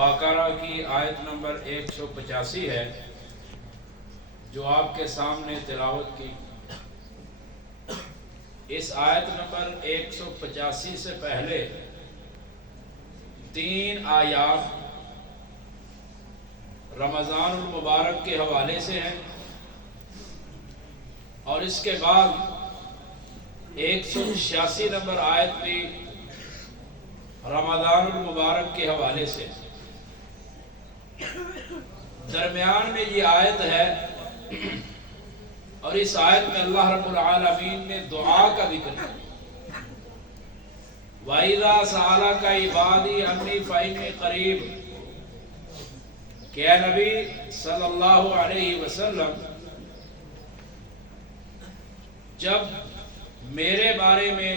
Baccarat की आयत number 185 है जो आपके सामने तिलावत की। इस आयत नंबर 185 से पहले 3 आयात रमज़ानुल मुबारक के हवाले से हैं और इसके बाद 186 नंबर आयत भी रमज़ानुल मुबारक के हवाले से। दरमियान में ये आयत है और इस आयत में अल्लाह रब्बुल आलमीन ने दुआ का जिक्र किया। वाइज़ा सअलका इबादी अन्नी फ़इन्नी क़रीब, क्या नबी सल्लल्लाहु अलैहि वसल्लम जब मेरे बारे में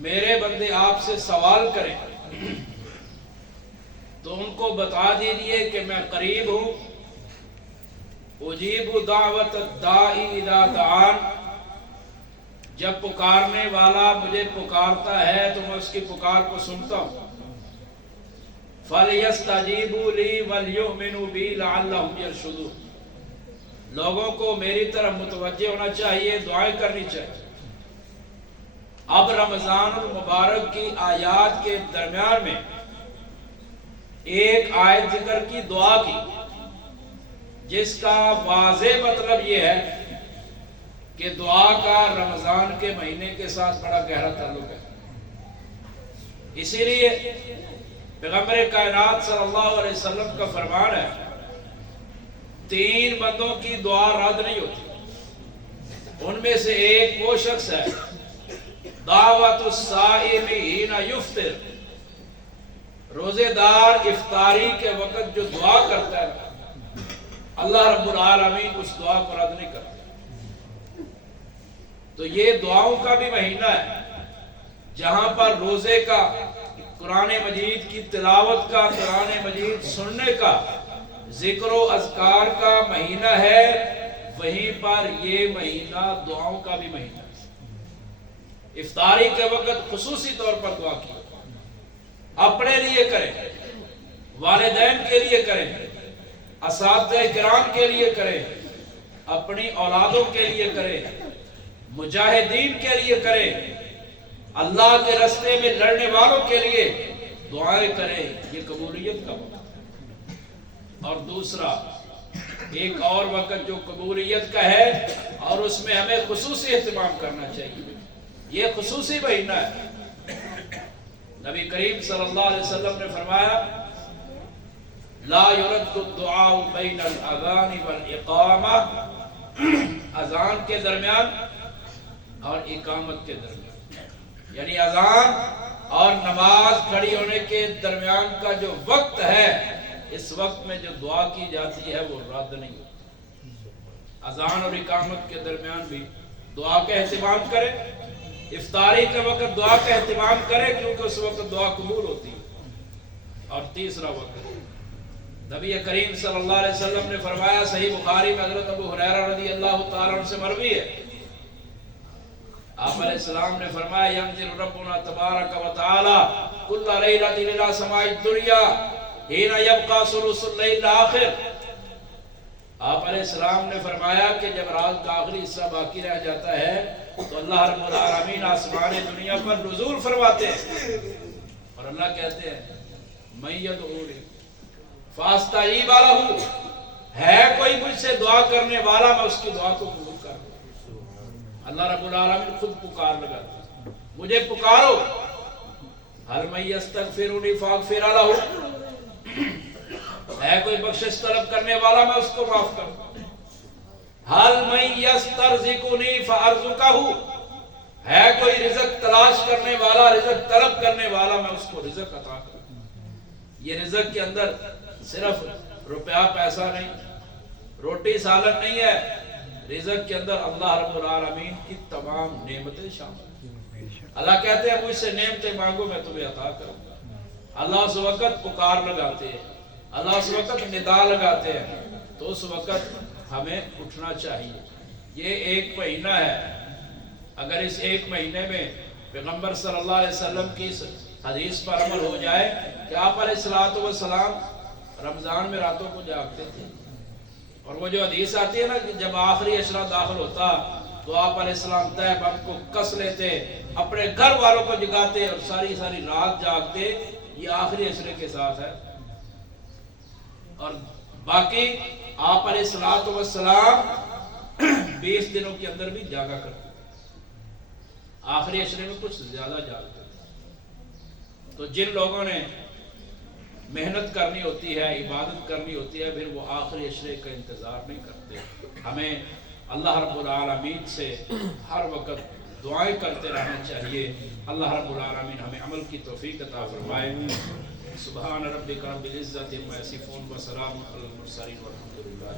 मेरे बंदे आपसे सवाल करें तो उनको बता दीजिए कि मैं करीब हूं। उजीबु दावत दाई इदा दान, जब पुकारने वाला मुझे पुकारता है तो मैं उसकी पुकार को सुनता हूं। फलयस्तजीबु ली वलयुमिनु बी लअल्लहुम यरशुदून, लोगों को मेरी तरफ मुतवज्जे होना चाहिए, दुआएं करनी चाहिए। अब रमज़ानुल मुबारक की आयात के दरमियान में एक आयत जिक्र की, दुआ की, जिसका वाज़े मतलब ये है कि दुआ का रमज़ान के महीने के साथ बड़ा गहरा ताल्लुक है। इसीलिए पैगंबर कायनात सल्लल्लाहु अलैहि वसल्लम का फरमान है, 3 बंदों की दुआ रद्द नहीं होती। उनमें से एक वो शख्स है दावतुस साइमी हिना युफ्तिर, रोजेदार इफ्तारी के वक्त जो दुआ करता है अल्लाह रब्बुल आलमीन उस दुआ को रद्द नहीं करता। तो ये दुआओं का भी महीना है जहां पर रोजे का, कुरान मजीद की तिलावत का, कुरान मजीद सुनने का, जिक्र अज़कार का महीना है। वहीं पर ये महीना दुआओं का भी महीना है। इफ्तारी के वक्त खुसूसी तौर पर दुआ की, अपने लिए करें, वालिदैन के लिए करें, असातिज़ा किराम के लिए करें, अपनी औलादों के लिए करें, मुजाहिदीन के लिए करें, अल्लाह के रास्ते में लड़ने वालों के लिए दुआएं करें। ये कबूलियत का वक्त। और दूसरा एक और वक्त जो कबूलियत का है और उसमें हमें खुसूसी एहतिमाम करना चाहिए, ये खुसूसी महीना है। नबी करीम सल्लल्लाहु अलैहि वसल्लम ने फरमाया, ला युरद्दु दुआ बैनल अज़ान वल इक़ामा, अजान के दरमियान और इकामत के दरमियान, यानी अजान और नमाज खड़ी होने के दरमियान का जो वक्त है, इस वक्त में जो दुआ की जाती है वो रद्द नहीं होती। अजान और इकामत के दरमियान भी दुआ का एहतिमाम करें। इफ्तारी के वक्त दुआ का एहतिमाम करें क्योंकि उस वक्त दुआ कबूल होती है। और तीसरा वक्त नबी करीम सल्लल्लाहु अलैहि वसल्लम ने फरमाया, सही बुखारी में हज़रत अबू हुरैरा रज़ियल्लाहु तआला अन्हु से मरवी है, आप अलैहिस्सलाम ने फरमाया, यंज़िलु रब्बुना तबारक व तआला कुल्ल लैलतिन इला समाइद दुनिया हिना यबका सुलुसुल लैल आखिर। आप अलैहिस्सलाम ने फरमाया कि जब रात का आखिरी हिस्सा बाकी रह जाता है तो अल्लाह रब्बुल आलमीन आसमान दुनिया पर नुज़ूल फरमाते हैं और अल्लाह कहते हैं, मैं यदऊनी फास्तजीब लहू, है कोई मुझसे दुआ करने वाला मैं उसकी दुआ को कबूल कर लूं। अल्लाह रब्बुल आलमीन खुद पुकार लगाते हैं, मुझे पुकारो। हल मैं यस्तगफिरुनी फागफिर लहू, है कोई बख्शिश तलब करने वाला मैं उसको माफ कर दूं। हल मैं यस्तरज़िकुनी फअरज़ुकहू, है कोई रिज़्क़ तलाश करने वाला, रिज़्क़ तलब करने वाला मैं उसको रिज़्क़ अता करूं। ये रिज़्क़ के अंदर सिर्फ रुपया पैसा नहीं, रोटी सालन नहीं है, रिज़्क़ के अंदर अल्लाह रब्बुल आलमीन की तमाम नेमतें शामिल। अल्लाह कहते हैं, मुझसे नेमतें मांगो मैं तुम्हें अता करूंगा। अल्लाह उस वक्त पुकार लगाते हैं, अल्लाह उस वक्त निदा लगाते हैं, तो उस वक्त हमें उठना चाहिए। ये एक महीना है, अगर इस एक महीने में पैगंबर सल्लल्लाहु अलैहि वसल्लम की हदीस पर अमल हो जाए کہ آپ علیہ الصلوۃ والسلام رمضان میں راتوں کو جاگتے تھے، اور وہ جو حدیث آتی ہے نا کہ جب آخری عشرہ داخل ہوتا تو آپ علیہ السلام تہ بند کو کس لیتے، اپنے گھر والوں کو جگاتے اور ساری رات جاگتے. یہ آخری عشرے کے ساتھ ہے. اور باقی آپ علیہ الصلوۃ والسلام 20 دنوں کے اندر بھی جاگا کرتے، آخری عشرے میں کچھ زیادہ جاگتے. تو جن لوگوں نے محنت کرنی ہوتی ہے، عبادت کرنی ہوتی ہے، پھر وہ آخری عشرے کا انتظار نہیں کرتے. ہمیں اللہ رب العالمین سے ہر وقت دعائیں کرتے رہنا چاہیے. اللہ رب العالمین ہمیں عمل کی توفیق عطا فرمائے. سبحان ربک رب العزت عما یصفون وسلام علی المرسلین والحمد للہ.